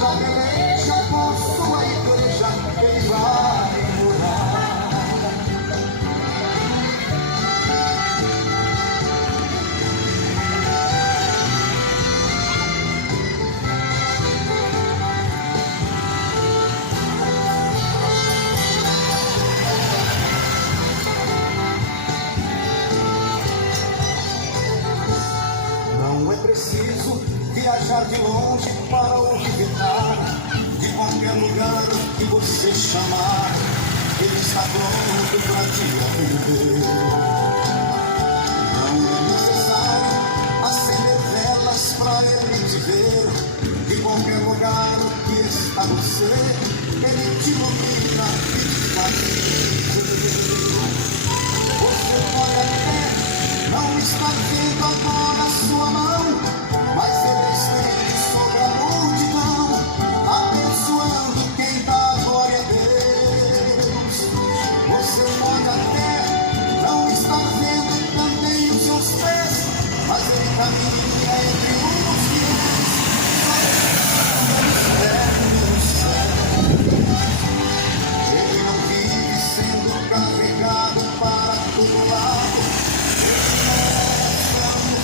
da peleja, com sua igreja, ele vai morar. Não é preciso viajar de longe para ouvir nada. De qualquer lugar que você chamar, ele está pronto para te atender. Não é necessário acender velas para ele te ver. De qualquer lugar que está você, ele te ilumina e te faz viver. Você pode até não estar vendo agora a sua mão, mas ele estende sobre a multidão, abençoando quem dá glória a Deus. Você pode até não estar vendo também os seus pés, mas ele caminha entre os fiéis, no céu. Ele não vive sendo carregado para todo lado.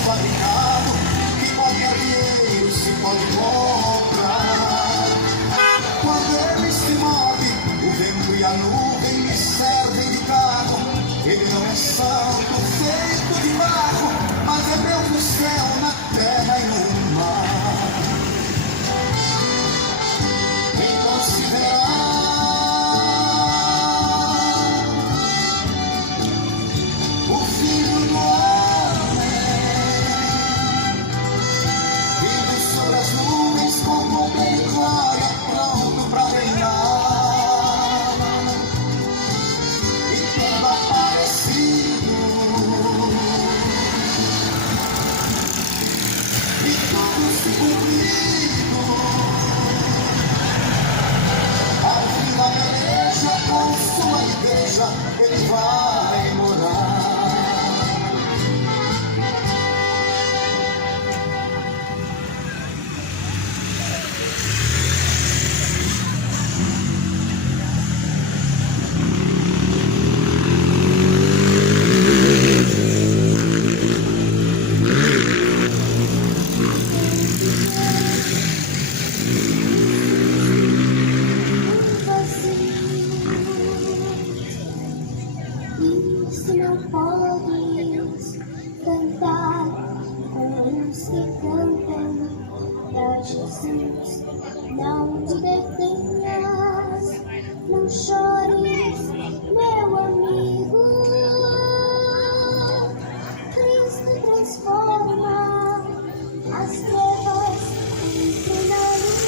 Fabricado que qualquer dinheiro se pode comprar. Quando ele se move, o vento e a nuvem lhe servem de carro. Ele não é santo feito de barro, mas é Deus no céu, na terra e no mar. Então se verá o Filho do Homem sobre as nuvens com poder e glória, pronto para reinar. E tendo aparecido, e tudo se cumprido, ao fim da peleja, com sua igreja, ele vai morar. Se não podes cantar com os que cantam pra Jesus, não te detenhas, não chores, meu amigo. Cristo transforma as trevas em plena luz.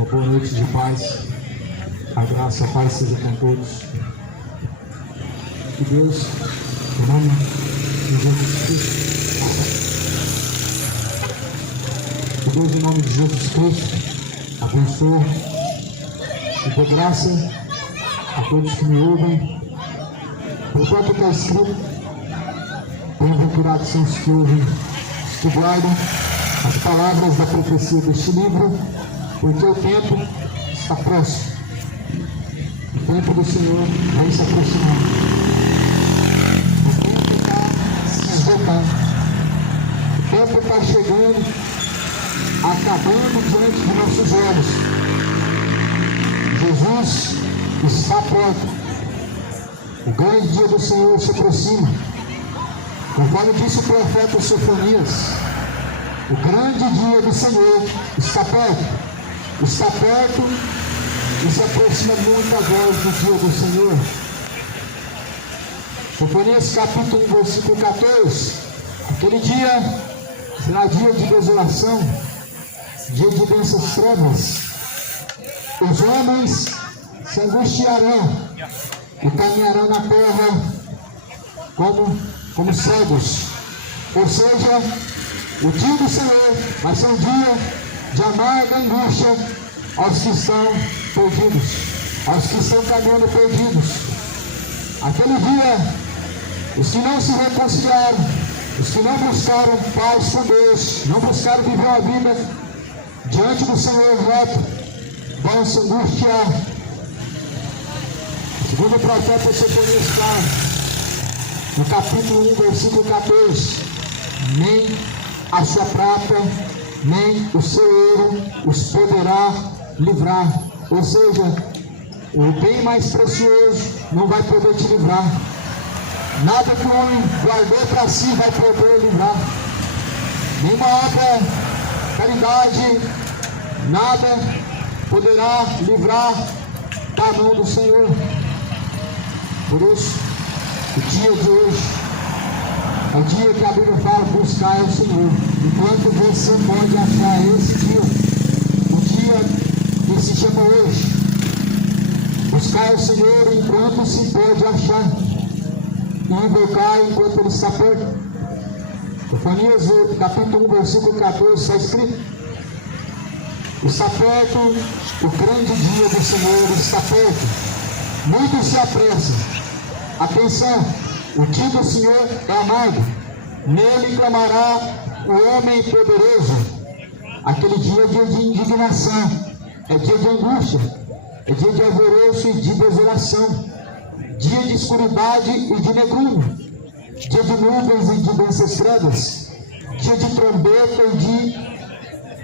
Uma boa noite de paz. A graça e a paz seja com todos. Que Deus, em nome de Jesus Cristo, que Deus, em nome de Jesus Cristo, abençoe e dê graça a todos que me ouvem. Porquanto está escrito, bem-aventurados são os que ouvem, os que guardam as palavras da profecia deste livro, porque o tempo está próximo. O tempo do Senhor vem se aproximando. O tempo está se esgotando. O tempo está chegando, acabando diante de nossos olhos. Jesus está à porta. O grande dia do Senhor se aproxima. Conforme disse o profeta Sofonias, o grande dia do Senhor está perto. Está perto e se aproxima muito agora do dia do Senhor. Sofonias capítulo 1, versículo 14. Aquele dia será dia de desolação, dia de densas trevas. Os homens se angustiarão e caminharão na terra como cegos. Ou seja, o dia do Senhor vai ser um dia de amarga angústia aos que estão perdidos, aos que estão caminhando perdidos. Aquele dia, os que não se reconciliaram, os que não buscaram paz com Deus, não buscaram viver uma vida diante do Senhor reto, vão se angustiar. Segundo o profeta Sofonias fala, no capítulo 1, versículo 14, nem a sua prata, nem o seu ouro os poderá livrar. Ou seja, o bem mais precioso não vai poder te livrar. Nada que o homem guardou para si vai poder livrar. Nenhuma obra, caridade, nada poderá livrar da mão do Senhor. Por isso, o dia de hoje é o dia que a Bíblia fala, buscar o Senhor. Enquanto você pode achar esse dia, o dia que se chama hoje, buscar o Senhor enquanto se pode achar, e invocar enquanto Ele está perto. Sofonias capítulo 1, versículo 14, está escrito: está perto, o grande dia do Senhor está perto. Muitos se apressam. Atenção, o dia do Senhor é amargo. Nele clamará o homem poderoso. Aquele dia é dia de indignação, é dia de angústia, é dia de alvoroço e de desolação, dia de escuridade e de negrume, dia de nuvens e de densas trevas, dia de trombeta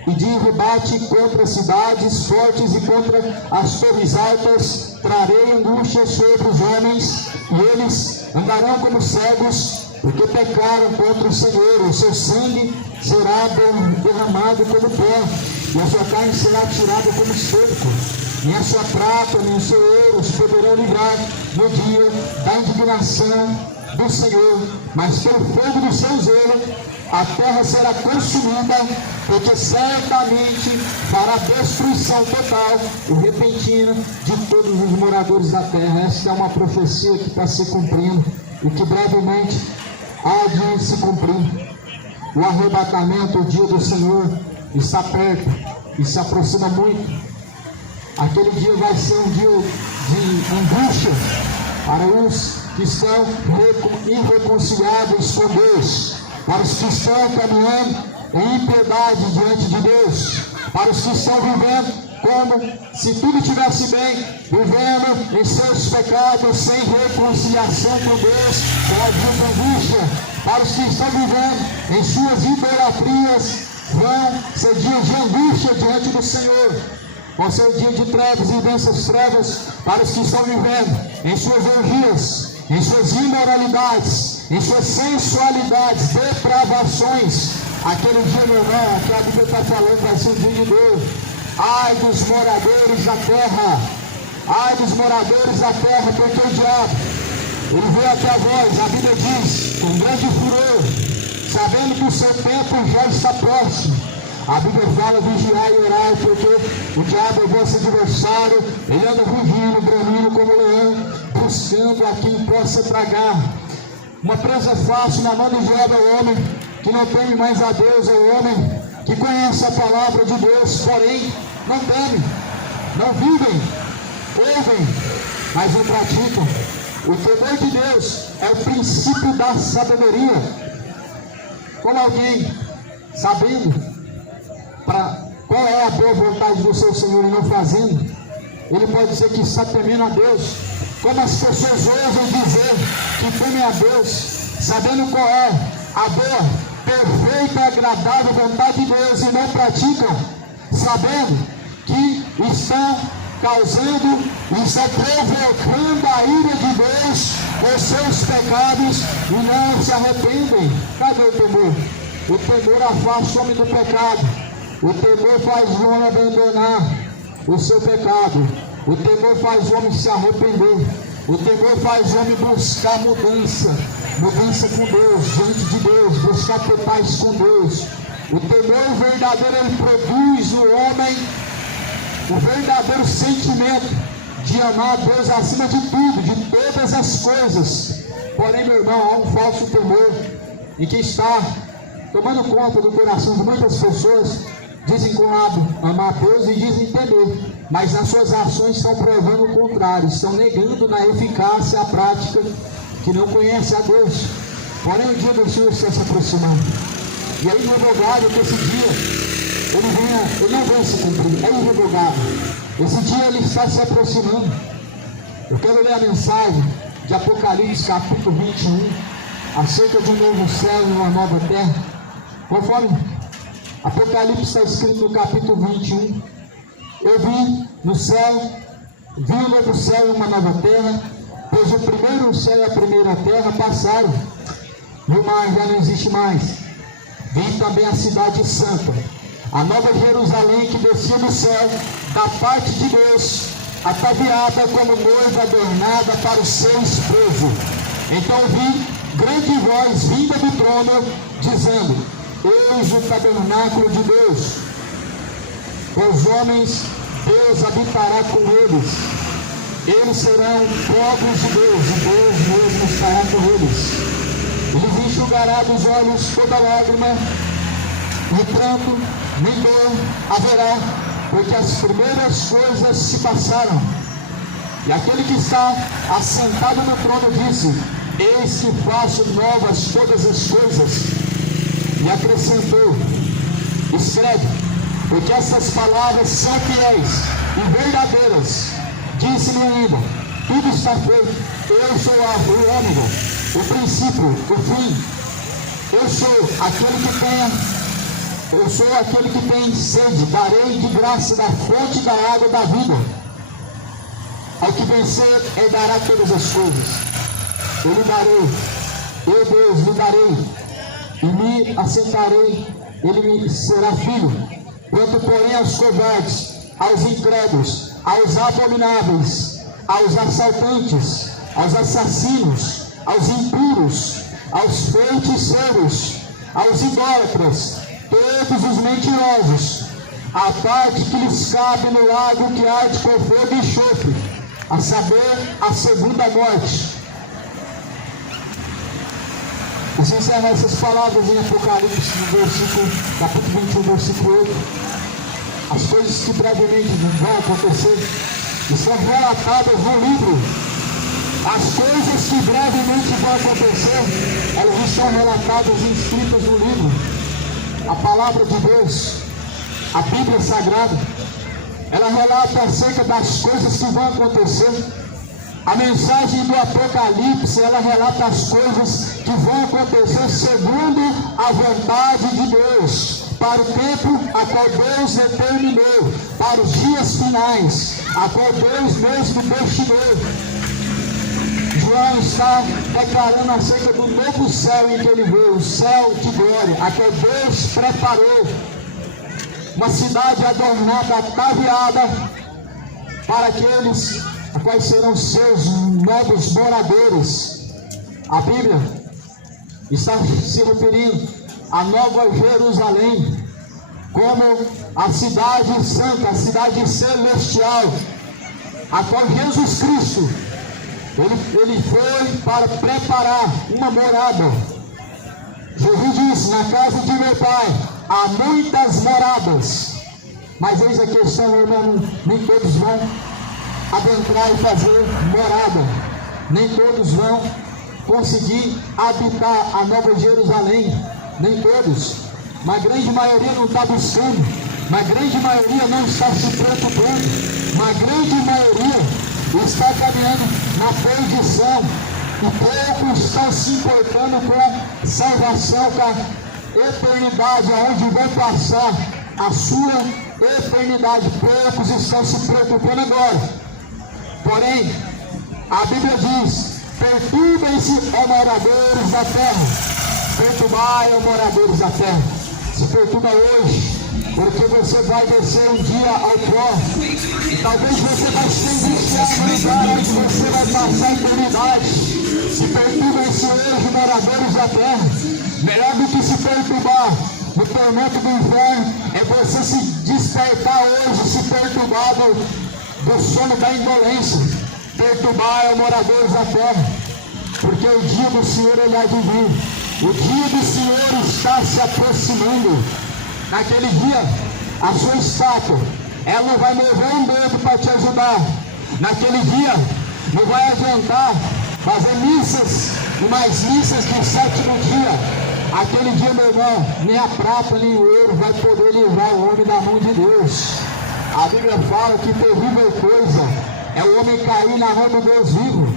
e de rebate contra as cidades fortes e contra as torres altas. Trarei angústia sobre os homens, e eles andarão como cegos, porque pecaram contra o Senhor. O seu sangue será derramado como pó, e a sua carne será tirada como esterco. Nem a sua prata, nem o seu ouro os poderão livrar no dia da indignação do Senhor. Mas pelo fogo do seu zelo a terra será consumida, porque certamente fará destruição total e repentina de todos os moradores da terra. Esta é uma profecia que está se cumprindo e que brevemente há de se cumprir. O arrebatamento, o dia do Senhor, está perto e se aproxima muito. Aquele dia vai ser um dia de angústia para os que estão irreconciliáveis com Deus, para os que estão caminhando em impiedade diante de Deus, para os que estão vivendo como se tudo estivesse bem, vivendo em seus pecados, sem reconciliação com Deus, será dia de angústia. Para os que estão vivendo em suas idolatrias, vão ser dias de angústia diante do Senhor. Vão ser dia de trevas e densas trevas para os que estão vivendo em suas orgias, em suas imoralidades, em suas sensualidades, depravações. Aquele dia, meu irmão, que a Bíblia está falando, vai ser um dia de dor. Ai dos moradores da terra, ai dos moradores da terra, porque o diabo, ele veio até a vós, a Bíblia diz, com grande furor, sabendo que o seu tempo já está próximo. A Bíblia fala: vigiar e orar, porque o diabo é vosso adversário, ele anda rugindo, bramindo como leão, buscando a quem possa tragar. Uma presa fácil na mão do diabo é o homem que não teme mais a Deus, é o homem que conhece a palavra de Deus, porém não teme, não vivem, ouvem, mas não praticam. O temor de Deus é o princípio da sabedoria. Como alguém, sabendo qual é a boa vontade do seu Senhor e não fazendo, ele pode dizer que está temendo a Deus. Como as pessoas ousam dizer que temem a Deus, sabendo qual é a boa, perfeita e agradável vontade de Deus, e não praticam, sabendo que estão causando e estão provocando a ira de Deus com seus pecados e não se arrependem. Cadê o temor? O temor afasta o homem do pecado. O temor faz o homem abandonar o seu pecado. O temor faz o homem se arrepender. O temor faz o homem buscar mudança com Deus, diante de Deus, buscar ter paz com Deus. O temor verdadeiro, ele produz no homem o verdadeiro sentimento de amar a Deus acima de tudo, de todas as coisas. Porém, meu irmão, há um falso temor em que está tomando conta do coração de muitas pessoas. Dizem com o lábio amar a Deus e dizem temer, mas nas suas ações estão provando o contrário, estão negando na eficácia a prática, que não conhece a Deus. Porém, o dia do Senhor está se aproximando, e é irrevogável que esse dia ele não vai se cumprir, é irrevogável. Esse dia ele está se aproximando. Eu quero ler a mensagem de Apocalipse capítulo 21, acerca de um novo céu e uma nova terra. Conforme Apocalipse está escrito no capítulo 21, eu vi no céu, vi um novo céu e uma nova terra, pois o primeiro céu e a primeira terra passaram, e o mar já não existe mais. Vi também a cidade santa, a nova Jerusalém, que descia do céu, da parte de Deus, ataviada como noiva adornada para o seu esposo. Então vi grande voz vinda do trono, dizendo: eis o tabernáculo de Deus, com os homens Deus habitará com eles, eles serão povos de Deus, e Deus mesmo estará com eles. Eles enxugará dos olhos toda lágrima, nem pranto, nem dor haverá, porque as primeiras coisas se passaram. E aquele que está assentado no trono disse: eis que faço novas todas as coisas. E acrescentou: escreve, porque essas palavras são fiéis e verdadeiras. Disse-lhe ainda: tudo está feito. Eu sou o ômega, o princípio, o fim. Eu sou aquele que tem sede, darei de graça da fonte da água da vida. Ao que vencer, ele dará todas as coisas. Eu lhe darei, eu Deus lhe darei, e me assentarei, ele me será filho. Quanto porém aos covardes, aos incrédulos, aos abomináveis, aos assaltantes, aos assassinos, aos impuros, aos feiticeiros, aos idólatras, todos os mentirosos, a parte que lhes cabe no lago que arde com fogo e enxofre, a saber, a segunda morte. E se encerrar essas palavras em Apocalipse, no versículo, capítulo 21, versículo 8, as coisas que brevemente vão acontecer estão relatadas no livro. As coisas que brevemente vão acontecer, elas estão relatadas e escritas no livro. A palavra de Deus, a Bíblia Sagrada, ela relata acerca das coisas que vão acontecer. A mensagem do Apocalipse, ela relata as coisas que vão acontecer segundo a vontade de Deus, para o tempo a qual Deus determinou, para os dias finais, a qual Deus mesmo destinou. João está declarando acerca do novo céu em que ele vê, o céu de glória, a qual Deus preparou, uma cidade adornada, ataviada, para aqueles a quais serão seus novos moradores. A Bíblia está se referindo à Nova Jerusalém como como a cidade santa, a cidade celestial, a qual Jesus Cristo, ele foi para preparar uma morada. Jesus disse: na casa de meu Pai há muitas moradas. Mas eis a questão, meu irmão, nem todos vão adentrar e fazer morada. Nem todos vão conseguir habitar a Nova Jerusalém. Nem todos. Uma grande maioria não está buscando. Uma grande maioria não está se preocupando. Uma grande maioria está caminhando na perdição. E poucos estão se importando com a salvação, com a eternidade, aonde vão passar a sua eternidade. Poucos estão se preocupando agora. Porém, a Bíblia diz: perturbem-se, ó moradores da terra. Perturbai, ó moradores da terra. Se perturba hoje, porque você vai descer um dia ao pó. E talvez você vai se angustiar no lugar onde você vai passar a eternidade. Se perturbem-se hoje, moradores da terra. Melhor do que se perturbar no tormento do inferno é você se despertar hoje, se perturbar do sono da indolência. Perturbar, ó moradores da terra, porque o dia do Senhor ele há de vir. O dia do Senhor está se aproximando. Naquele dia, a sua estátua, ela não vai mover um dedo para te ajudar. Naquele dia, não vai adiantar fazer missas e mais missas de sétimo dia. Aquele dia, meu irmão, nem a prata nem o ouro vai poder livrar o homem da mão de Deus. A Bíblia fala que terrível coisa é o homem cair na mão do Deus vivo.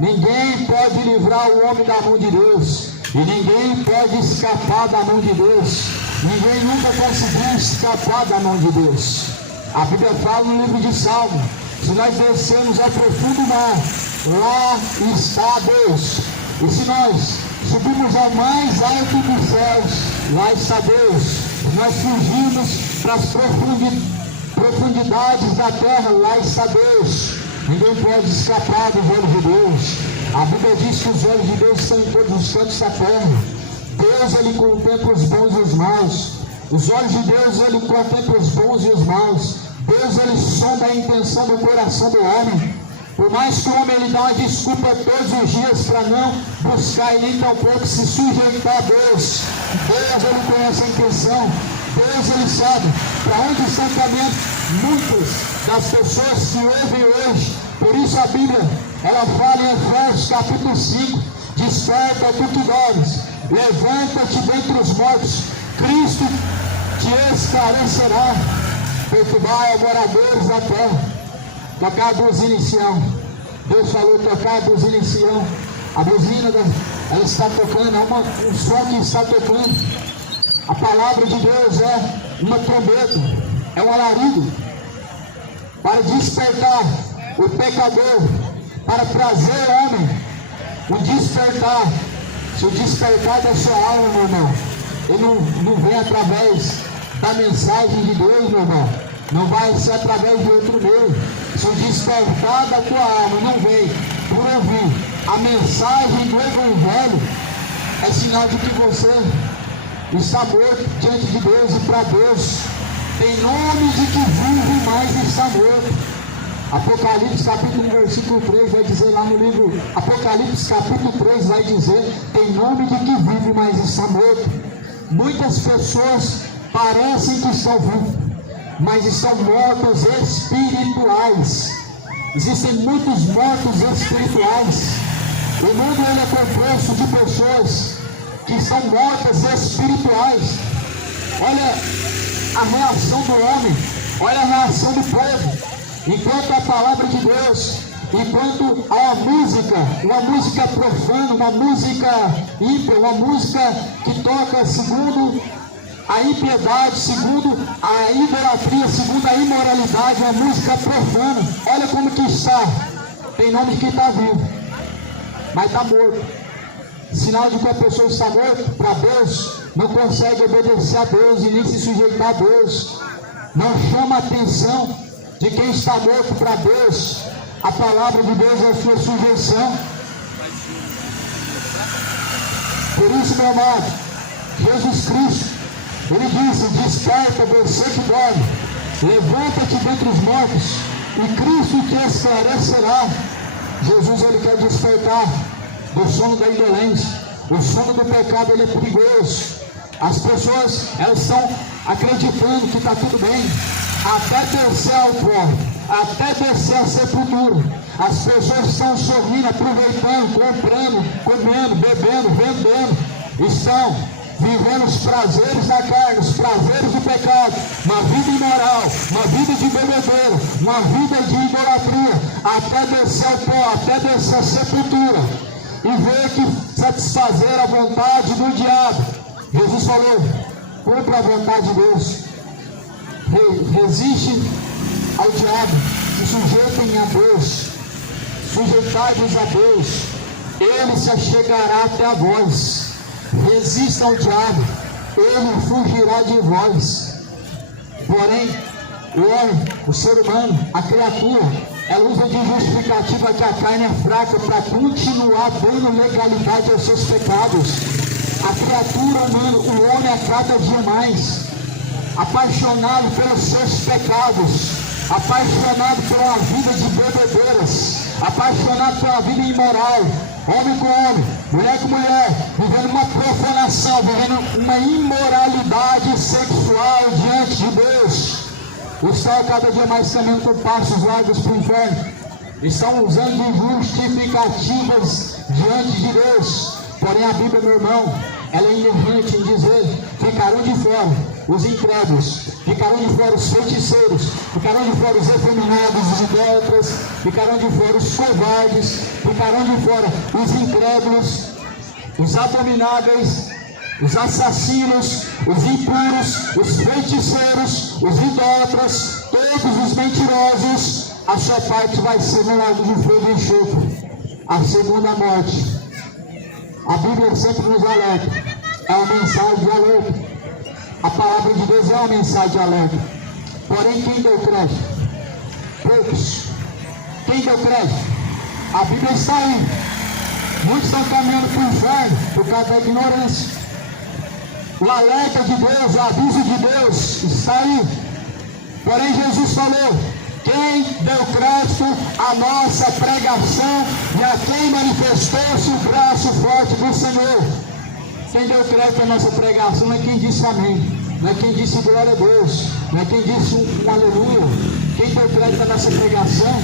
Ninguém pode livrar o homem da mão de Deus. E ninguém pode escapar da mão de Deus. Ninguém nunca conseguiu escapar da mão de Deus. A Bíblia fala no livro de Salmo: se nós descermos ao profundo mar, lá está Deus. E se nós subirmos ao mais alto dos céus, lá está Deus. Se nós fugirmos para as profundidades da terra, lá está Deus. Ninguém pode escapar dos olhos de Deus. A Bíblia diz que os olhos de Deus estão em todos os cantos da terra. Deus, ele contempla os bons e os maus. Os olhos de Deus, ele contempla os bons e os maus. Deus, ele sonda a intenção do coração do homem. Por mais que o homem ele dá uma desculpa todos os dias para não buscar e nem tampouco se sujeitar a Deus, Deus, ele conhece a intenção. Deus, ele sabe para onde estão caminhando muitas das pessoas que ouvem hoje. Por isso a Bíblia, ela fala em Efésios capítulo 5: desperta, tu que dormes, levanta-te dentre os mortos, Cristo te esclarecerá. Perturbai, moradores da terra. Tocar a buzina em Sião. Deus falou: tocar a buzina em Sião. A buzina, ela está tocando, é um som que está tocando. A palavra de Deus é uma trombeta, é um alarido, para despertar o pecador, para trazer o homem, o despertar. Se o despertar da sua alma, meu irmão, ele não vem através da mensagem de Deus, meu irmão. Não vai ser através de outro meio. Se o despertar da tua alma não vem por ouvir a mensagem do Evangelho, é sinal de que você está morto diante de Deus e para Deus. Tem nome de que vive, mas está morto. Apocalipse capítulo 1, versículo 3 vai dizer lá no livro, Apocalipse capítulo 3 vai dizer: tem nome de que vive, mas está morto. Muitas pessoas parecem que estão vivas, mas estão mortos espirituais. Existem muitos mortos espirituais. O mundo ele é composto de pessoas que estão mortas espirituais. Olha a reação do homem, olha a reação do povo. Enquanto a palavra de Deus, enquanto a uma música profana, uma música ímpia, uma música que toca segundo a impiedade, segundo a idolatria, segundo a imoralidade, uma música profana. Olha como que está. Tem nome de quem está vivo, mas está morto. Sinal de que a pessoa está morta para Deus, não consegue obedecer a Deus e nem se sujeitar a Deus. Não chama a atenção de quem está morto para Deus. A palavra de Deus é a sua sujeição. Por isso, meu amado, Jesus Cristo, Ele disse: desperta você que dorme, levanta-te dentre os mortos, e Cristo te esclarecerá. Jesus, ele quer despertar do sono da indolência. O sono do pecado, ele é perigoso. As pessoas, elas estão acreditando que está tudo bem, até descer ao pó, até descer à sepultura. As pessoas estão sorrindo, aproveitando, comprando, comendo, bebendo, vendendo, estão vivendo os prazeres da carne, os prazeres do pecado, uma vida imoral, uma vida de bebedeira, uma vida de idolatria, até descer ao pó, até descer à sepultura, e ver que satisfazer a vontade do diabo. Jesus falou: cumpra a vontade de Deus, resiste ao diabo, se sujeitem a Deus, sujeitai-vos a Deus, ele se achegará até a vós. Resista ao diabo, ele fugirá de vós. Porém, o homem, o ser humano, a criatura, ela usa de justificativa que a carne é fraca para continuar dando legalidade aos seus pecados. A criatura humana, o homem, é cada dia mais apaixonado pelos seus pecados, apaixonado pela vida de bebedeiras, apaixonado pela vida imoral, homem com homem, mulher com mulher, vivendo uma profanação, vivendo uma imoralidade sexual diante de Deus. Estão cada dia mais caminhando com passos largos para o inferno, estão usando de justificativas diante de Deus. Porém, a Bíblia, meu irmão, ela é inerrante em dizer: ficarão de fora os incrédulos, ficarão de fora os feiticeiros, ficarão de fora os efeminados, os idólatras, ficarão de fora os covardes, ficarão de fora os incrédulos, os abomináveis, os assassinos, os impuros, os feiticeiros, os idólatras, todos os mentirosos. A sua parte vai ser no lago de fogo e enxofre, a segunda morte. A Bíblia sempre nos alerta, é uma mensagem de alerta. A palavra de Deus é uma mensagem de alerta. Porém, quem deu crédito? Poucos. Quem deu crédito? A Bíblia está aí. Muitos estão caminhando para o inferno por causa da ignorância. O alerta de Deus, o aviso de Deus está aí. Porém, Jesus falou: quem deu crédito à nossa pregação e a quem manifestou-se o braço forte do Senhor? Quem deu crédito à nossa pregação não é quem disse amém, não é quem disse glória a Deus, não é quem disse um aleluia. Quem deu crédito à nossa pregação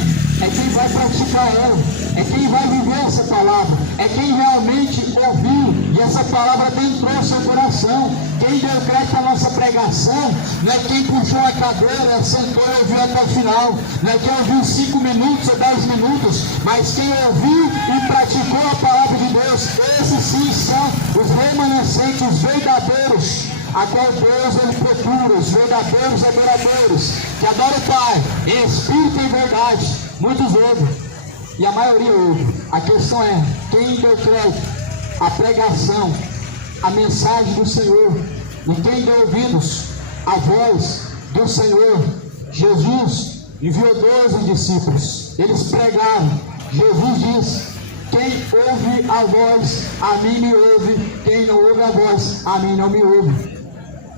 é quem vai praticar ela, é quem vai viver essa palavra, é quem realmente ouviu e essa palavra adentrou seu coração. Quem deu crédito à nossa pregação não é quem puxou a cadeira, sentou e ouviu até o final, não é quem ouviu 5 minutos ou 10 minutos, mas quem ouviu e praticou a palavra de Deus. Esses sim são os remanescentes, os verdadeiros, a qual Deus ele procura, os verdadeiros adoradores, que adoram o Pai em espírito e em verdade. Muitos ouvem, e a maioria ouve. A questão é: quem deu crédito à pregação, a mensagem do Senhor, e quem deu ouvidos à voz do Senhor? Jesus enviou 12 discípulos, eles pregaram. Jesus disse: quem ouve a voz, a mim me ouve, quem não ouve a voz, a mim não me ouve.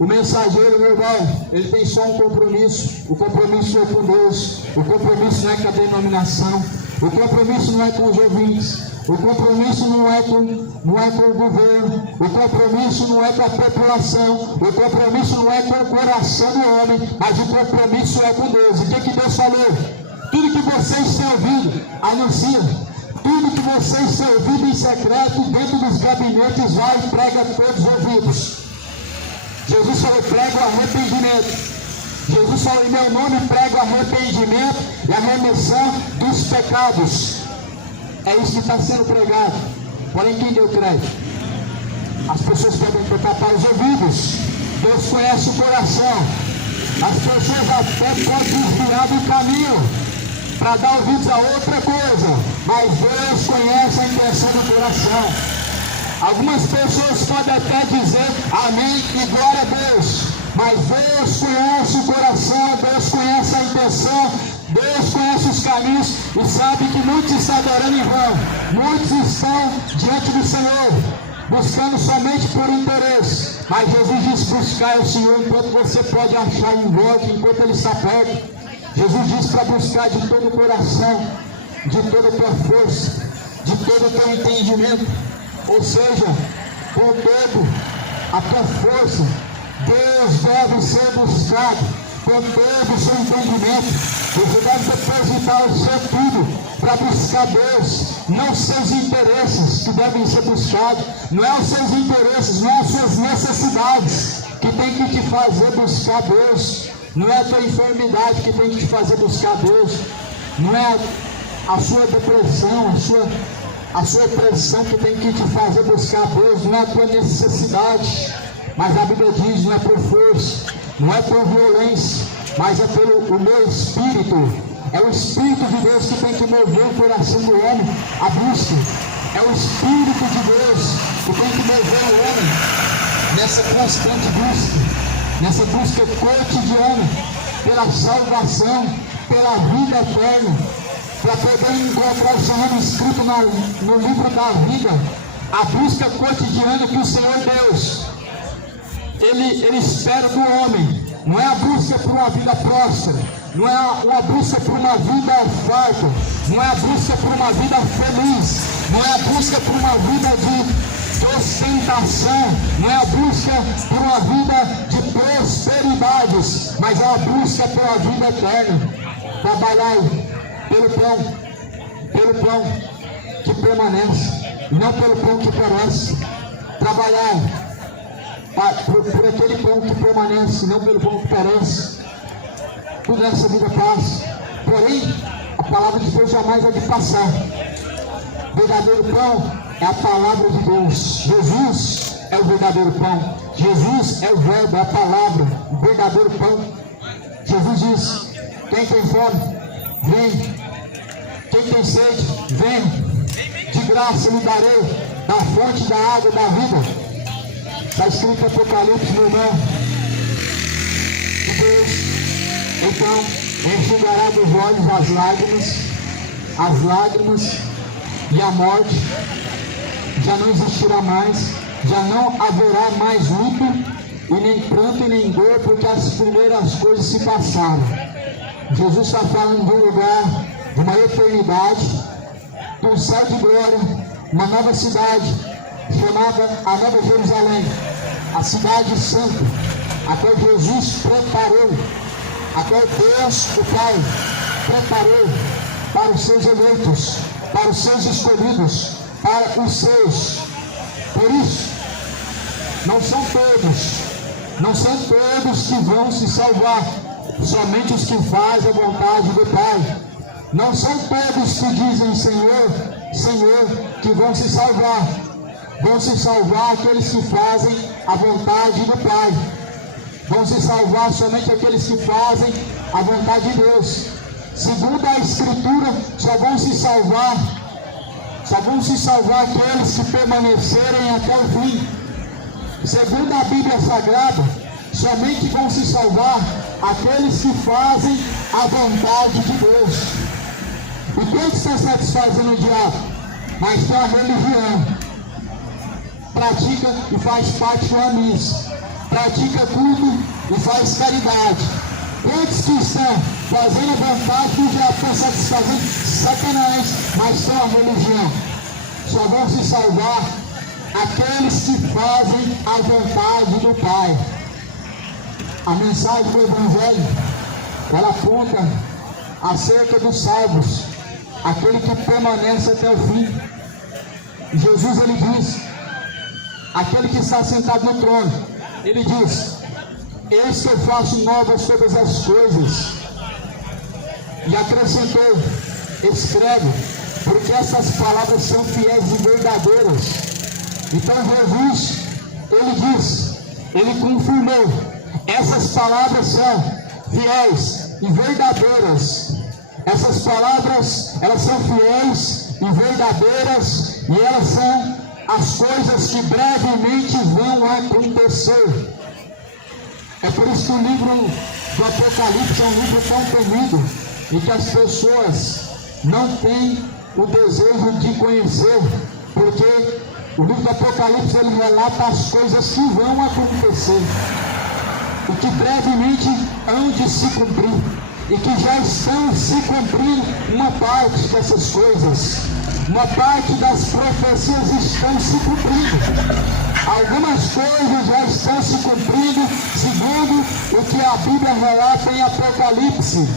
O mensageiro, meu irmão, ele tem só um compromisso. O compromisso é com Deus, o compromisso não é com a denominação, o compromisso não é com os ouvintes, o compromisso não é com o governo, o compromisso não é com a população, o compromisso não é com o coração do homem, mas o compromisso é com Deus. E o que Deus falou? Tudo que vocês têm ouvido, anuncia. Tudo que vocês têm ouvido em secreto, dentro dos gabinetes, vai e prega a todos os ouvidos. Jesus falou: prega o arrependimento. Jesus falou: em meu nome prega o arrependimento e a remissão dos pecados. É isso que está sendo pregado. Porém, quem deu crédito? As pessoas podem tapar os ouvidos. Deus conhece o coração. As pessoas até podem desviar do caminho para dar ouvidos a outra coisa, mas Deus conhece a intenção do coração. Algumas pessoas podem até dizer amém e glória a Deus, mas Deus conhece o coração, Deus conhece a intenção, Deus conhece os caminhos e sabe que muitos estão adorando em vão, muitos estão diante do Senhor, buscando somente por interesse. Mas Jesus diz: buscar o Senhor enquanto você pode achar em volta, enquanto Ele está perto. Jesus diz para buscar de todo o coração, de toda a tua força, de todo o teu entendimento, ou seja, com toda a tua força. Deus deve ser buscado com todo o seu entendimento. Você deve depositar o seu tudo para buscar Deus, não os seus interesses que devem ser buscados, não é os seus interesses, não é as suas necessidades que tem que te fazer buscar Deus, não é a tua enfermidade que tem que te fazer buscar Deus, não é a sua depressão, a sua opressão que tem que te fazer buscar Deus, não é a tua necessidade. Mas a Bíblia diz: não é por força, não é por violência, mas é pelo o meu Espírito. É o Espírito de Deus que tem que mover o coração do homem a busca. É o Espírito de Deus que tem que mover o homem nessa constante busca, nessa busca cotidiana pela salvação, pela vida eterna, para poder encontrar o seu nome escrito no livro da vida. A busca cotidiana que o Senhor Deus Ele espera do homem. Não é a busca por uma vida próspera, não é a busca por uma vida farta, não é a busca por uma vida feliz, não é a busca por uma vida de ostentação, não é a busca por uma vida de prosperidades, mas é a busca pela vida eterna. Trabalhar pelo pão que permanece, e não pelo pão que perece. Trabalhar por aquele pão que permanece, não pelo pão que perece. Tudo nessa vida passa, porém a palavra de Deus jamais é de passar. O verdadeiro pão é a palavra de Deus. Jesus é o verdadeiro pão, Jesus é o verbo, é a palavra, o verdadeiro pão. Jesus diz: quem tem fome, vem. Quem tem sede, vem. De graça lhe darei da fonte da água da vida. Está escrito em Apocalipse, meu irmão, que Deus então enxugará dos olhos as lágrimas e a morte já não existirá mais, já não haverá mais luto, e nem pranto e nem dor, porque as primeiras coisas se passaram. Jesus está falando de um lugar, de uma eternidade, de um céu de glória, uma nova cidade, chamada a Nova Jerusalém, a cidade santa, a qual Jesus preparou, a qual Deus, o Pai, preparou para os seus eleitos, para os seus escolhidos, para os seus. Por isso, não são todos que vão se salvar, somente os que fazem a vontade do Pai. Não são todos que dizem Senhor, Senhor, que vão se salvar. Vão se salvar aqueles que fazem a vontade do Pai. Vão se salvar somente aqueles que fazem a vontade de Deus. Segundo a Escritura, só vão se salvar aqueles que permanecerem até o fim. Segundo a Bíblia Sagrada, somente vão se salvar aqueles que fazem a vontade de Deus. E quem está satisfazendo o diabo? Mas tem a religião. Pratica e faz parte da missa, pratica tudo e faz caridade. Quantos que estão fazendo a vontade do diabo, estão satisfazendo Satanás, mas são a religião? Só vão se salvar aqueles que fazem a vontade do Pai. A mensagem do Evangelho, ela aponta acerca dos salvos, aquele que permanece até o fim. Jesus, ele diz: aquele que está sentado no trono, ele diz: eis que eu faço novas todas as coisas. E acrescentou: escreve, porque essas palavras são fiéis e verdadeiras. Então Jesus, ele diz, ele confirmou: essas palavras são fiéis e verdadeiras. Essas palavras, elas são fiéis e verdadeiras, e elas são as coisas que brevemente vão acontecer. É por isso que o livro do Apocalipse é um livro tão temido e que as pessoas não têm o desejo de conhecer, porque O livro do Apocalipse, ele relata as coisas que vão acontecer e que brevemente hão de se cumprir, e que já estão se cumprindo uma parte dessas coisas. Uma parte das profecias estão se cumprindo. Algumas coisas já estão se cumprindo, segundo o que a Bíblia relata em Apocalipse.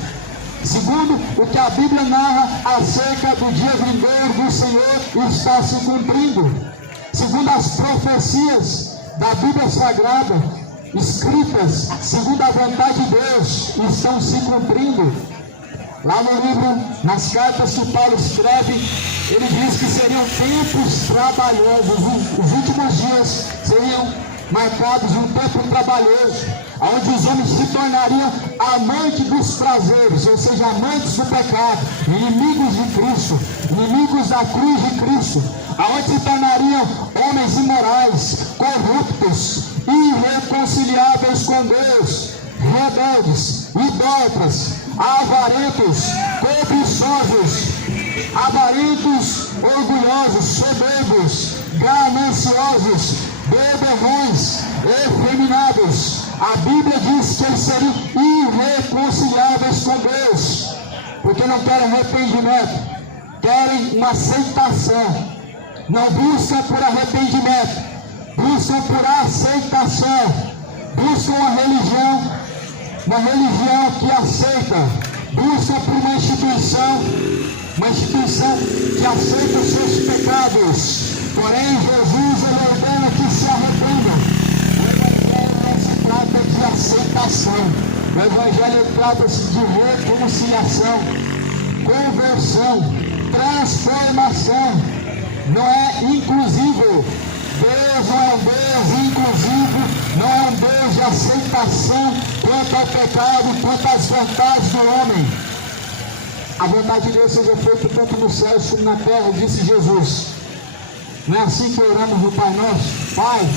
Segundo o que a Bíblia narra acerca do dia vindouro do Senhor, está se cumprindo. Segundo as profecias da Bíblia Sagrada, escritas segundo a vontade de Deus, estão se cumprindo. Lá no livro, nas cartas que Paulo escreve, ele diz que seriam tempos trabalhosos. Os últimos dias seriam marcados de um tempo trabalhoso, onde os homens se tornariam amantes dos prazeres, ou seja, amantes do pecado, inimigos de Cristo, inimigos da cruz de Cristo, aonde se tornariam homens imorais, corruptos, irreconciliáveis com Deus, rebeldes, idólatras, avarentos, cobiçosos, avarentos, orgulhosos, soberbos, gananciosos, beberrões, efeminados. A Bíblia diz que eles seriam irreconciliáveis com Deus, porque não querem arrependimento, querem uma aceitação, não buscam por arrependimento, buscam por aceitação, buscam uma religião que aceita, buscam por uma instituição que aceita os seus pecados. Porém, Jesus ele ordena que se arrependam. O Evangelho não se trata de aceitação, o Evangelho trata-se de reconciliação, conversão, transformação. Não é inclusivo. Deus não é um Deus inclusivo, não é um Deus de aceitação quanto ao pecado, quanto às vontades do homem. A vontade de Deus seja feita tanto nos céus como na terra, disse Jesus. Não é assim que oramos no Pai Nosso? Pai,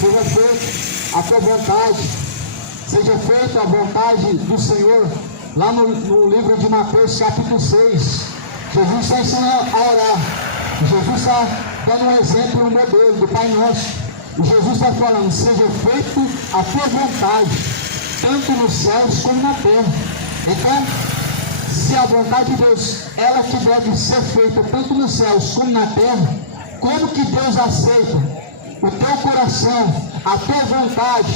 seja feita a tua vontade, seja feita a vontade do Senhor. Lá no livro de Mateus, capítulo 6, Jesus está ensinando a orar. Jesus está dando um exemplo, um modelo do Pai Nosso. E Jesus está falando, seja feita a tua vontade, tanto nos céus como na terra. Então, se a vontade de Deus, ela que deve ser feita tanto nos céus como na terra, como que Deus aceita o teu coração, a tua vontade,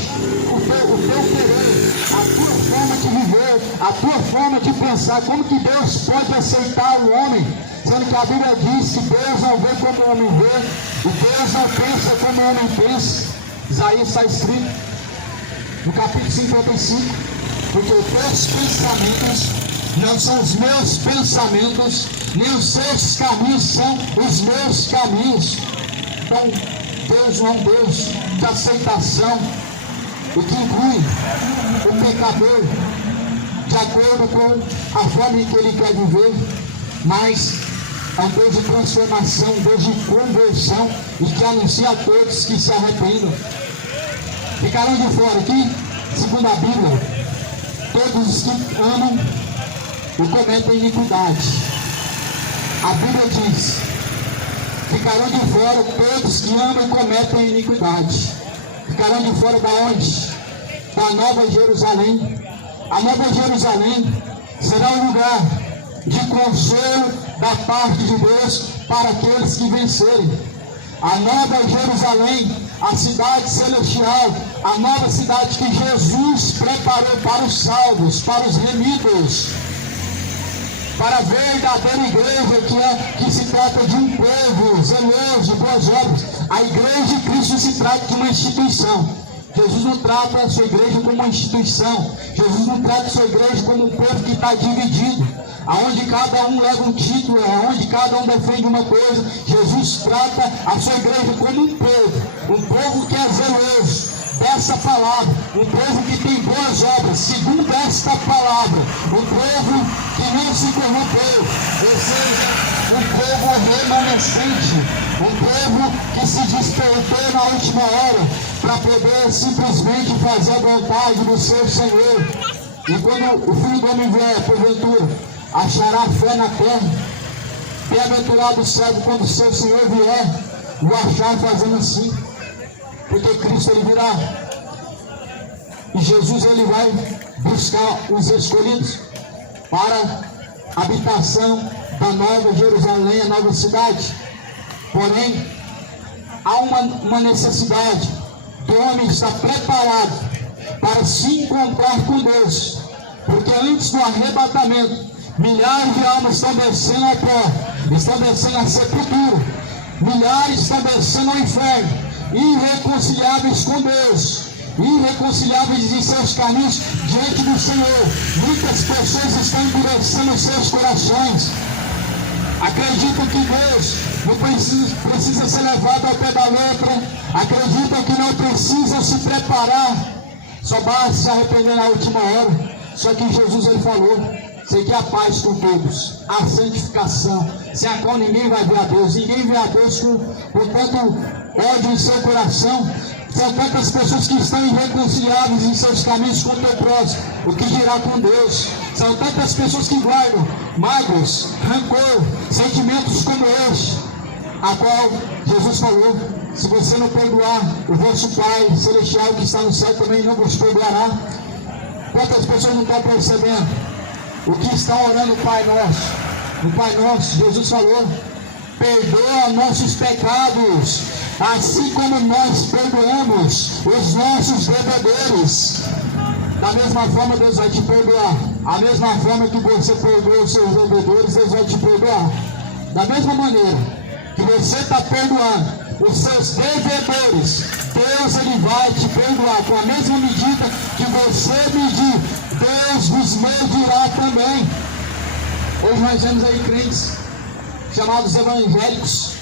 o teu querer, a tua forma de viver, a tua forma de pensar? Como que Deus pode aceitar o homem, sendo que a Bíblia diz que Deus não vê como o homem vê, e Deus não pensa como o homem pensa? Isaías está escrito no capítulo 55, porque os teus pensamentos não são os meus pensamentos, nem os seus caminhos são os meus caminhos. Então, Deus não é um Deus de aceitação, o que inclui o pecador de acordo com a forma em que ele quer viver, mas é um Deus de transformação, um Deus de conversão, e que anuncia a todos que se arrependam. Ficarão de fora aqui, segundo a Bíblia, todos os que amam e cometem iniquidade. A Bíblia diz, ficarão de fora todos que amam e cometem iniquidade. Ficarão de fora da onde? Da Nova Jerusalém. A Nova Jerusalém será um lugar de consolo da parte de Deus para aqueles que vencerem. A Nova Jerusalém, a cidade celestial, a nova cidade que Jesus preparou para os salvos, para os remidos, para a verdadeira igreja, que se trata de um povo zeloso de boas obras. A igreja de Cristo se trata de uma instituição. Jesus não trata a sua igreja como uma instituição. Jesus não trata a sua igreja como um povo que está dividido, aonde cada um leva um título, aonde cada um defende uma coisa. Jesus trata a sua igreja como um povo que é zeloso dessa palavra, um povo que tem boas obras, segundo esta palavra, um povo que não se corrompeu, ou seja, um povo remanescente, um povo que se despertou na última hora para poder simplesmente fazer a vontade do seu Senhor. E quando o Filho do Homem vier, porventura, achará fé na terra. Bem-aventurado o servo quando o seu Senhor vier o achar fazendo assim, porque Cristo ele virá. E Jesus ele vai buscar os escolhidos para a habitação da nova Jerusalém, a nova cidade. Porém, há uma necessidade do homem estar preparado para se encontrar com Deus, porque antes do arrebatamento, milhares de almas estão descendo ao pó, estão descendo à sepultura, milhares estão descendo ao inferno, irreconciliáveis com Deus, irreconciliáveis em seus caminhos diante do Senhor. Muitas pessoas estão endurecendo seus corações, acreditam que Deus não precisa ser levado ao pé da letra, acreditam que não precisam se preparar, só basta se arrepender na última hora. Só que Jesus ele falou: sei que a paz com todos, a santificação, sem a qual ninguém vai ver a Deus. Ninguém vê a Deus com tanto ódio em seu coração. São tantas pessoas que estão irreconciliáveis em seus caminhos com o teu próximo, o que dirá com Deus? São tantas pessoas que guardam mágoas, rancor, sentimentos como este, a qual Jesus falou: se você não perdoar, o vosso Pai Celestial que está no céu também não vos perdoará. Quantas pessoas não estão percebendo o que estão orando o Pai Nosso? O Pai Nosso, Jesus falou: perdoa nossos pecados, assim como nós perdoamos os nossos devedores. Da mesma forma Deus vai te perdoar. A mesma forma que você perdoa os seus devedores, Deus vai te perdoar. Da mesma maneira que você está perdoando os seus devedores, Deus ele vai te perdoar. Com a mesma medida que você medir, Deus vos medirá também. Hoje nós vemos aí crentes chamados evangélicos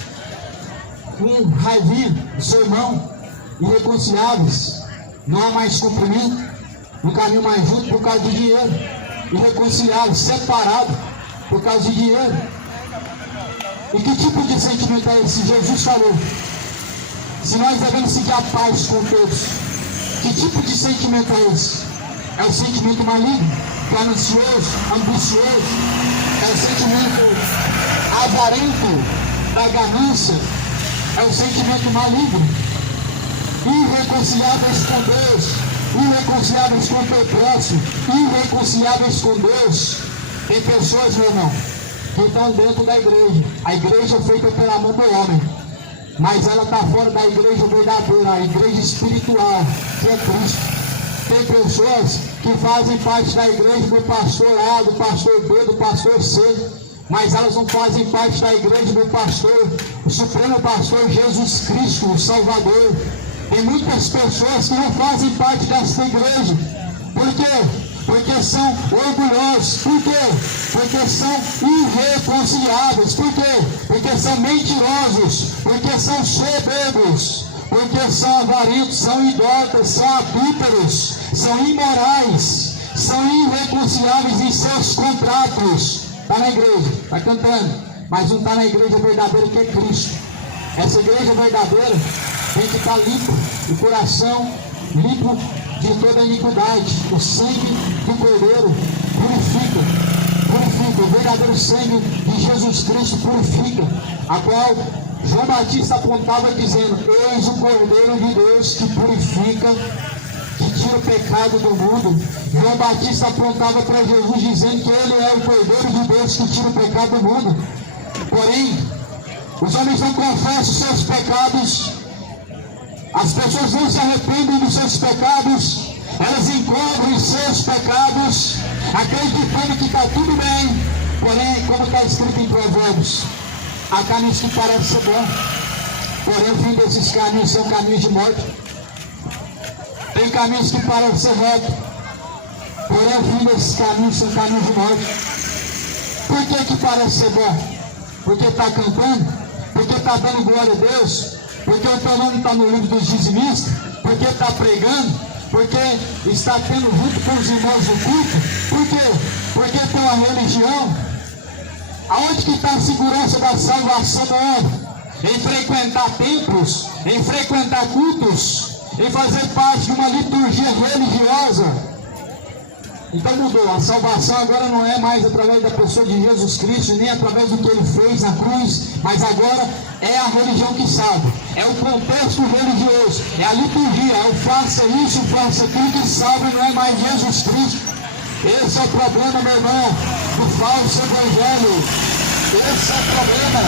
com raivinha do seu irmão, irreconciliáveis, não há mais cumprimento, no caminho mais junto por causa de dinheiro, irreconciliáveis, separados por causa de dinheiro. E que tipo de sentimento é esse? Jesus falou: se nós devemos seguir a paz com todos. Que tipo de sentimento é esse? É o sentimento maligno, ganancioso, ambicioso, é o sentimento avarento da ganância, é o sentimento maligno. Irreconciliáveis com Deus, irreconciliáveis com o teu próximo, irreconciliáveis com Deus. Tem pessoas, meu irmão, que estão dentro da igreja. A igreja é feita pela mão do homem, mas ela está fora da igreja verdadeira, a igreja espiritual, que é Cristo. Tem pessoas que fazem parte da igreja do pastor A, do pastor B, do pastor C, mas elas não fazem parte da igreja do pastor, o supremo pastor Jesus Cristo, o Salvador. Tem muitas pessoas que não fazem parte desta igreja. Por quê? Porque são orgulhosos. Por quê? Porque são irreconciliáveis. Por quê? Porque são mentirosos. Porque são soberbos. Porque são avarentos, são idólatras, são adúlteros, são imorais, são irreconciliáveis em seus contratos. Está na igreja, está cantando, mas não está na igreja verdadeira, que é Cristo. Essa igreja verdadeira tem que estar limpa, o coração limpo de toda a iniquidade. O sangue do Cordeiro purifica, o verdadeiro sangue de Jesus Cristo purifica, a qual João Batista apontava dizendo: eis o Cordeiro de Deus que purifica, que tira o pecado do mundo. João Batista apontava para Jesus dizendo que ele é o Cordeiro de Deus que tira o pecado do mundo. Porém, os homens não confessam os seus pecados, as pessoas não se arrependem dos seus pecados, elas encobrem os seus pecados, acreditando que está tudo bem. Porém, como está escrito em Provérbios, há caminhos que parecem ser bons, porém o fim desses caminhos são caminhos de morte. Tem caminhos que parecem ser retos, porém o fim desses caminhos são caminhos de morte. Por que parece ser bom? Porque está cantando? Porque está dando glória a Deus? Porque o teu nome está no livro dos dizimistas? Porque está pregando? Porque está tendo junto com os irmãos do culto? Por quê? Porque tem uma religião. Aonde que está a segurança da salvação do homem? Em frequentar templos, em frequentar cultos, em fazer parte de uma liturgia religiosa. Então mudou, a salvação agora não é mais através da pessoa de Jesus Cristo, nem através do que ele fez na cruz, mas agora é a religião que sabe, é o contexto religioso, é a liturgia, é o faça isso, faça aquilo que sabe, não é mais Jesus Cristo. Esse é o problema, meu irmão, do falso evangelho. Esse é o problema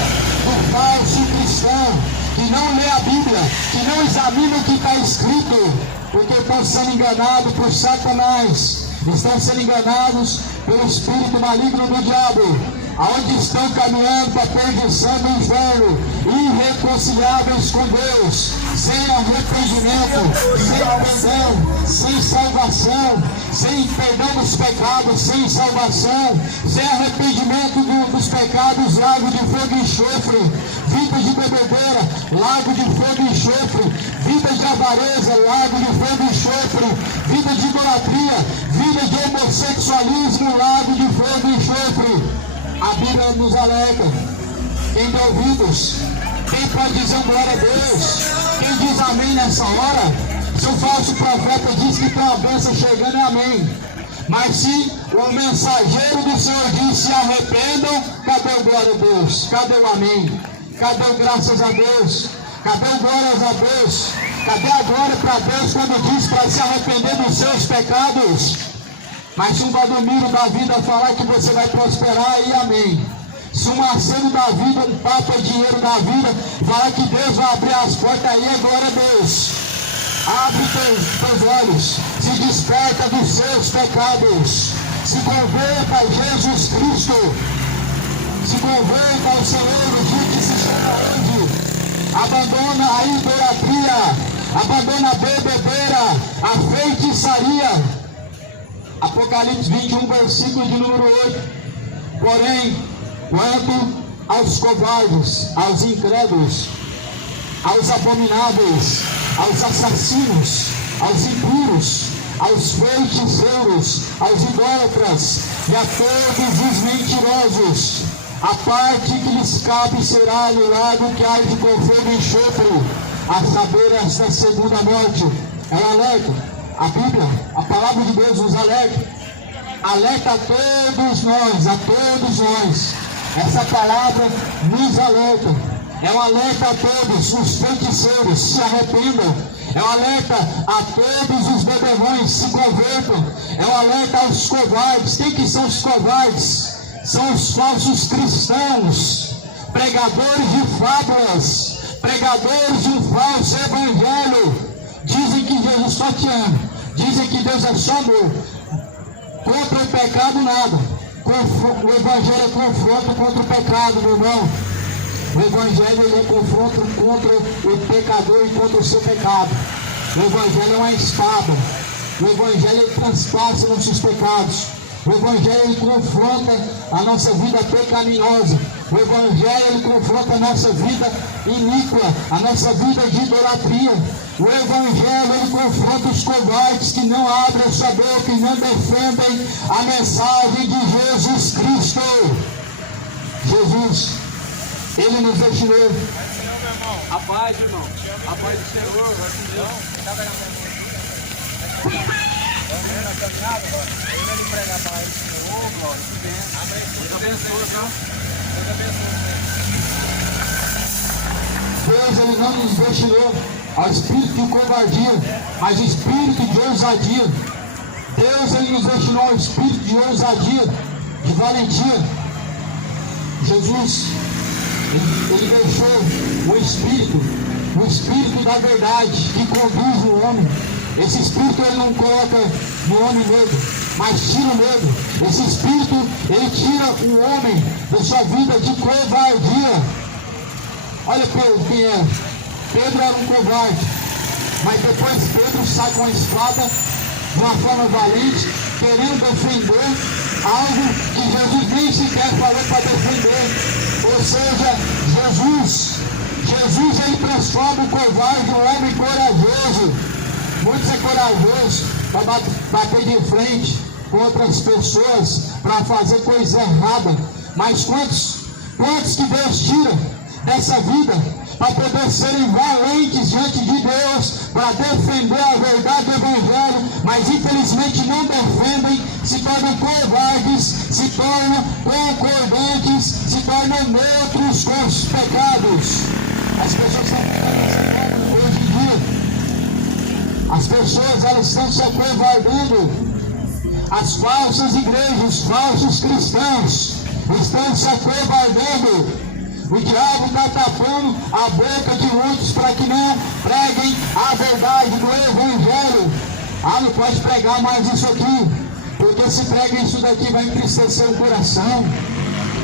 do falso cristão, que não lê a Bíblia, que não examina o que está escrito, porque estão sendo enganados por Satanás, estão sendo enganados pelo espírito maligno do diabo, aonde estão caminhando para a perdição do inferno, irreconciliáveis com Deus, sem arrependimento, sem perdão, sem salvação, sem perdão dos pecados, sem salvação, sem arrependimento dos pecados, lago de fogo e enxofre, vida de bebedeira, lago de fogo e enxofre, vida de avareza, lago de fogo e enxofre, vida de idolatria, vida de homossexualismo, lago de fogo e enxofre. A Bíblia nos alerta. Quem dá ouvidos, quem pode dizer glória a Deus, quem diz amém nessa hora, se o falso profeta diz que tem uma bênção chegando, é amém. Mas se o mensageiro do Senhor diz se arrependam, cadê o glória a Deus? Cadê o amém? Cadê o graças a Deus? Cadê o glórias a Deus? Cadê a glória para Deus quando diz para se arrepender dos seus pecados? Mas se um Valdomiro da vida falar que você vai prosperar, aí amém. Se um Marcelo da vida, um Papa Dinheiro da vida, falar que Deus vai abrir as portas, aí é glória a Deus. Abre teus olhos, se desperta dos seus pecados, se converta a Jesus Cristo, se converta ao Senhor no dia que se chama hoje. Abandona a idolatria, abandona a bebedeira, a feitiçaria. Apocalipse 21, versículo de número 8. Porém, quanto aos covardes, aos incrédulos, aos abomináveis, aos assassinos, aos impuros, aos feiticeiros, aos idólatras e a todos os mentirosos, a parte que lhes cabe será no lago que arde com fogo e enxofre, a saber, esta segunda morte. Ela alerta. A Bíblia, a palavra de Deus nos alerta a todos nós, essa palavra nos alerta, é um alerta a todos os feiticeiros, se arrependam, é um alerta a todos os beberrões, se convertam, é um alerta aos covardes. Quem que são os covardes? São os falsos cristãos, pregadores de fábulas, pregadores de um falso evangelho. Dizem que Jesus só te ama, dizem que Deus é só amor. Contra o pecado nada. O Evangelho é confronto contra o pecado, meu irmão. O Evangelho é confronto contra o pecador e contra o seu pecado. O Evangelho é uma espada. O Evangelho transpassa nossos pecados. O Evangelho confronta a nossa vida pecaminosa. O Evangelho confronta a nossa vida iníqua, a nossa vida de idolatria. O Evangelho confronta os covardes que não abrem a sua boca e não defendem a mensagem de Jesus Cristo. Jesus, Ele nos destinou. A paz, irmão. A paz do Senhor. Ele pregar para ele, Senhor, glória, que bem. Deus abençoe, tá? Deus abençoe. Deus, Ele não nos destinou ao espírito de covardia, mas espírito de ousadia. Deus, Ele nos destinou ao espírito de ousadia, de valentia. Jesus, Ele deixou o espírito da verdade que conduz o homem. Esse espírito Ele não coloca no homem medo, mas tira o medo. Esse espírito Ele tira o homem da sua vida de covardia. Olha Pedro, quem é? Pedro era um covarde, mas depois Pedro sai com a espada de uma forma valente, querendo defender algo que Jesus nem sequer falou para defender. Ou seja, Jesus Ele transforma o covarde em um homem corajoso. Muitos é corajoso para bater de frente com outras pessoas, para fazer coisa errada. Mas quantos que Deus tira dessa vida para poder serem valentes diante de Deus, para defender a verdade do Evangelho, mas infelizmente não defendem, se tornam covardes, se tornam concordantes, se tornam neutros com os pecados. As pessoas estão ficando hoje em dia. As pessoas, elas estão se acovardando. As falsas igrejas, os falsos cristãos estão se acovardando. O diabo está tapando a boca de muitos para que não preguem a verdade do Evangelho. Ah, não pode pregar mais isso aqui, porque se prega isso daqui vai entristecer o coração.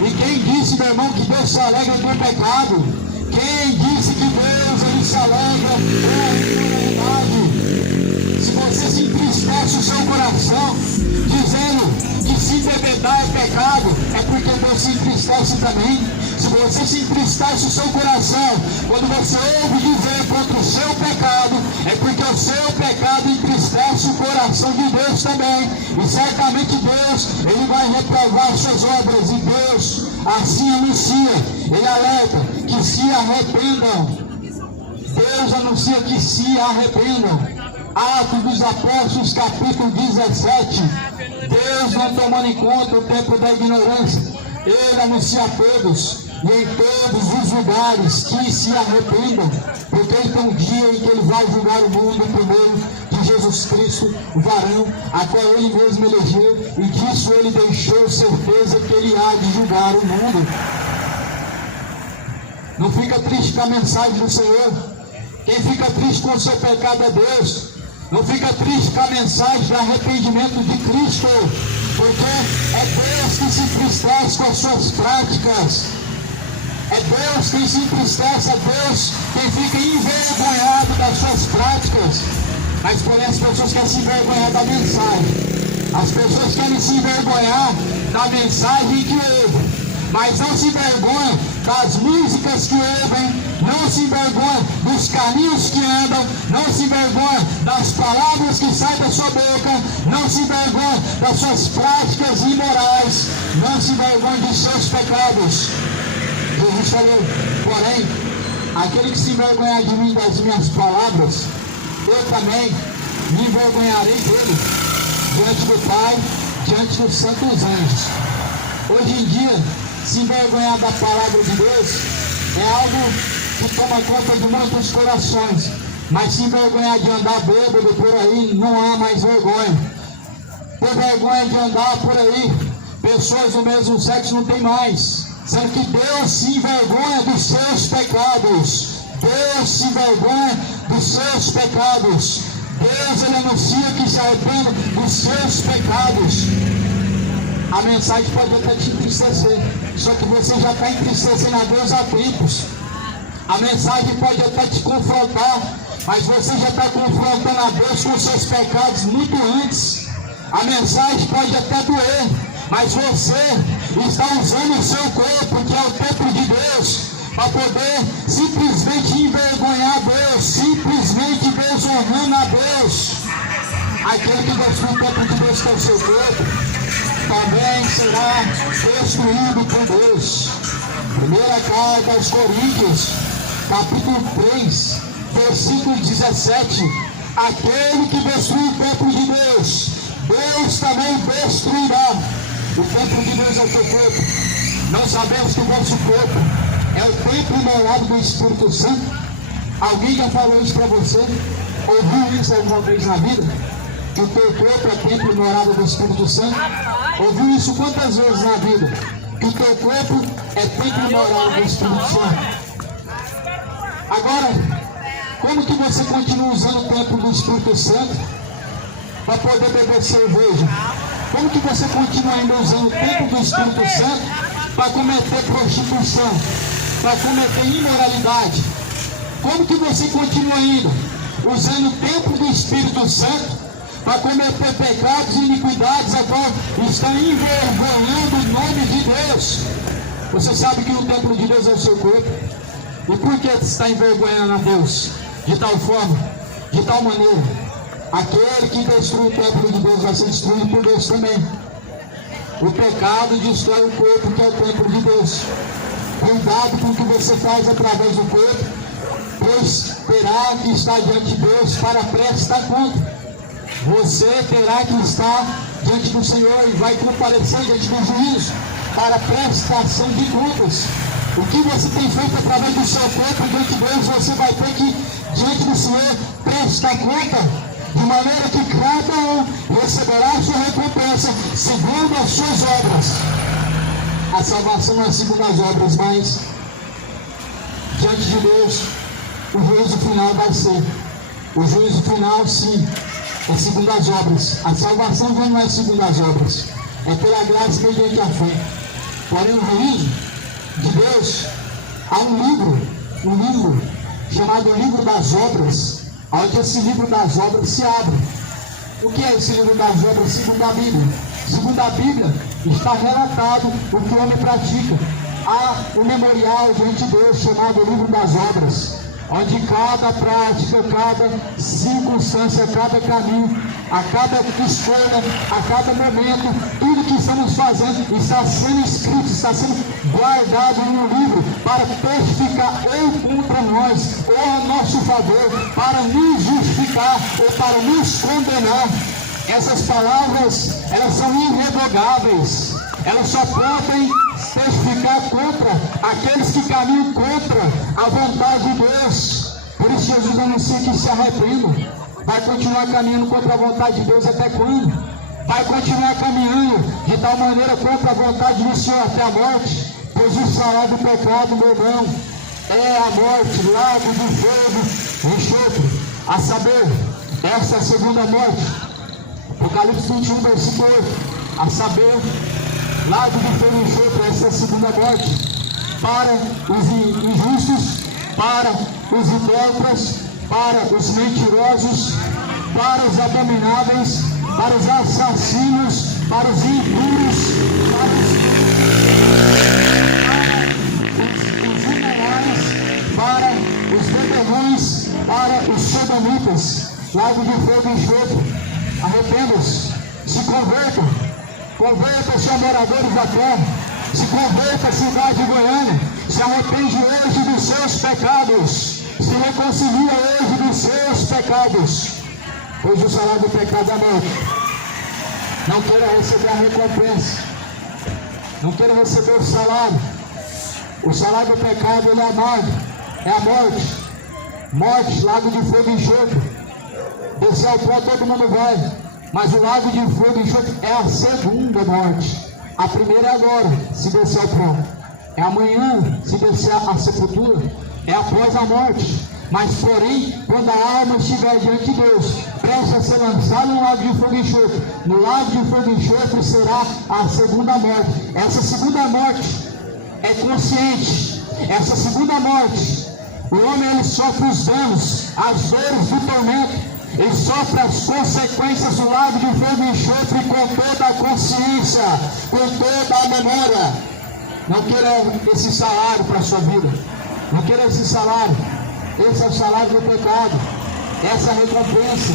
E quem disse, meu irmão, que Deus se alegra com o pecado? Quem disse que Deus ele se alegra com a imoralidade? Se você se entristece o seu coração, dizendo que se embebedar é pecado, é porque Deus se entristece também. Se você se entristece o seu coração, quando você ouve dizer contra o seu pecado, é porque o seu pecado entristece o coração de Deus também. E certamente Deus, ele vai reprovar suas obras. E Deus assim anuncia, ele alerta que se arrependam. Deus anuncia que se arrependam. Atos dos Apóstolos, capítulo 17. Deus não tomando em conta o tempo da ignorância, ele anuncia a todos, e em todos os lugares, que se arrependam, porque ele tem um dia em que ele vai julgar o mundo por meio de Jesus Cristo, o varão, a qual ele mesmo elegeu, e disso ele deixou certeza que ele há de julgar o mundo. Não fica triste com a mensagem do Senhor. Quem fica triste com o seu pecado é Deus. Não fica triste com a mensagem do arrependimento de Cristo, porque é Deus que se entristece com as suas práticas. É Deus quem se entristece, é Deus quem fica envergonhado das suas práticas. Mas porém as pessoas querem se envergonhar da mensagem. As pessoas querem se envergonhar da mensagem que ouvem, mas não se envergonham das músicas que ouvem, não se envergonham dos caminhos que andam, não se envergonham das palavras que saem da sua boca, não se envergonham das suas práticas imorais, não se envergonham de seus pecados. Jesus falou, porém, aquele que se envergonhar de mim, das minhas palavras, eu também me envergonharei dele, diante do Pai, diante dos santos anjos. Hoje em dia, se envergonhar da palavra de Deus é algo que toma conta de muitos corações, mas se envergonhar de andar bêbado por aí, não há mais vergonha. Ter vergonha de andar por aí, pessoas do mesmo sexo não tem mais, sendo que Deus se envergonha dos seus pecados. Deus se envergonha dos seus pecados. Deus, ele anuncia que se arrependa dos seus pecados. A mensagem pode até te entristecer, só que você já está entristecendo a Deus há tempos. A mensagem pode até te confrontar, mas você já está confrontando a Deus com seus pecados muito antes. A mensagem pode até doer, mas você está usando o seu corpo, que é o templo de Deus, para poder simplesmente envergonhar a Deus, simplesmente desonrando a Deus. Aquele que destrui o templo de Deus, que é o seu corpo, também será destruído por Deus. Primeira carta aos Coríntios, capítulo 3, versículo 17. Aquele que destrui o templo de Deus, Deus também destruirá. O templo de Deus é o seu corpo. Não sabemos que o vosso corpo é o templo isolado do Espírito Santo? Alguém já falou isso para você? Ouviu isso alguma vez na vida? Que o teu corpo é templo morado do Espírito Santo? Ouviu isso quantas vezes na vida? Que o teu corpo é templo morado do Espírito Santo? Agora, como que você continua usando o templo do Espírito Santo para poder beber cerveja? Como que você continua ainda usando o templo do Espírito Santo para cometer prostituição, para cometer imoralidade? Como que você continua ainda usando o templo do Espírito Santo para cometer pecados e iniquidades, agora está envergonhando o nome de Deus? Você sabe que o templo de Deus é o seu corpo. E por que está envergonhando a Deus? De tal forma, de tal maneira, aquele que destrui o templo de Deus vai ser destruído por Deus também. O pecado destrói o corpo, que é o templo de Deus. Cuidado com o que você faz através do corpo, pois terá que estar diante de Deus para prestar conta. Você terá que estar diante do Senhor e vai comparecer diante do juízo para prestação de contas. O que você tem feito através do seu corpo diante de Deus, você vai ter que, diante do Senhor, prestar conta, de maneira que cada um receberá a sua recompensa segundo as suas obras. A salvação não é segundo as obras, mas diante de Deus, o juízo final vai ser. O juízo final, sim, é segundo as obras. A salvação não é segundo as obras, é pela graça mediante a fé. Porém, o juízo de Deus, há um livro chamado Livro das Obras, onde esse livro das obras se abre. O que é esse livro das obras segundo a Bíblia? Segundo a Bíblia, está relatado o que o homem pratica. Há um memorial diante de Deus chamado Livro das Obras, onde cada prática, cada circunstância, cada caminho, a cada escolha, a cada momento, tudo que estamos fazendo está sendo escrito, está sendo guardado em um livro para testificar ou contra nós, ou a nosso favor, para nos justificar ou para nos condenar. Essas palavras, elas são irrevogáveis. Elas só podem testificar contra aqueles que caminham contra a vontade de Deus. Por isso Jesus anuncia que se arrependam. Vai continuar caminhando contra a vontade de Deus até quando? Vai continuar caminhando de tal maneira contra a vontade do Senhor até a morte? Pois o salário do pecado, meu irmão, é a morte, lago de fogo, enxofre. A saber, essa é a segunda morte. Apocalipse 21, versículo 8. A saber, lago de fogo e enxofre, essa é a segunda morte. Para os injustos, para os idólatras, para os mentirosos, para os abomináveis, para os assassinos, para os impuros, para os imorais, para os beberrões, para os sodomitas. Lago de fogo e enxofre. Arrependam-se, se convertam, convertam-se a moradores da terra, se converta a cidade de Goiânia, se arrepende hoje dos seus pecados, se reconcilia hoje dos seus pecados, pois o salário do pecado é a morte. Não queira receber a recompensa, não queira receber o salário do pecado ele é amargo, é a morte, morte, lago de fogo e enxofre. Descer ao pó todo mundo vai, mas o lago de fogo e enxofre é a segunda morte. A primeira é agora, se descer ao pó. É amanhã, se descer à sepultura. É após a morte. Mas porém, quando a alma estiver diante de Deus, presta a ser lançada no lago de fogo e enxofre. No lago de fogo e enxofre será a segunda morte. Essa segunda morte é consciente. Essa segunda morte, o homem ele sofre os danos, as dores do tormento. Ele sofre as consequências do lago de fogo e enxofre com toda a consciência, com toda a memória. Não queira esse salário para a sua vida. Não queira esse salário. Esse é o salário do pecado. Essa é a recompensa.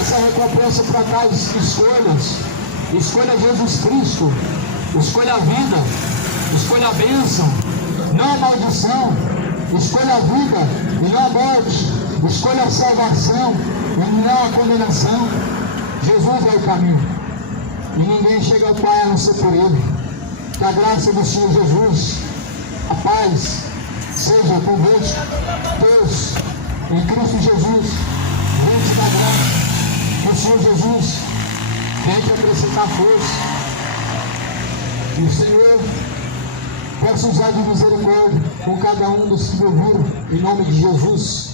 Essa é a recompensa para tais escolhas. Escolha Jesus Cristo. Escolha a vida. Escolha a bênção. Não a maldição. Escolha a vida e não a morte. Escolha a salvação e não a condenação. Jesus é o caminho. E ninguém chega ao Pai a não ser por Ele. Que a graça do Senhor Jesus, a paz, seja convosco. Deus, em Cristo Jesus, gente da graça, que o Senhor Jesus venha te acrescentar força. E o Senhor possa usar de misericórdia com cada um dos que me ouviram, em nome de Jesus.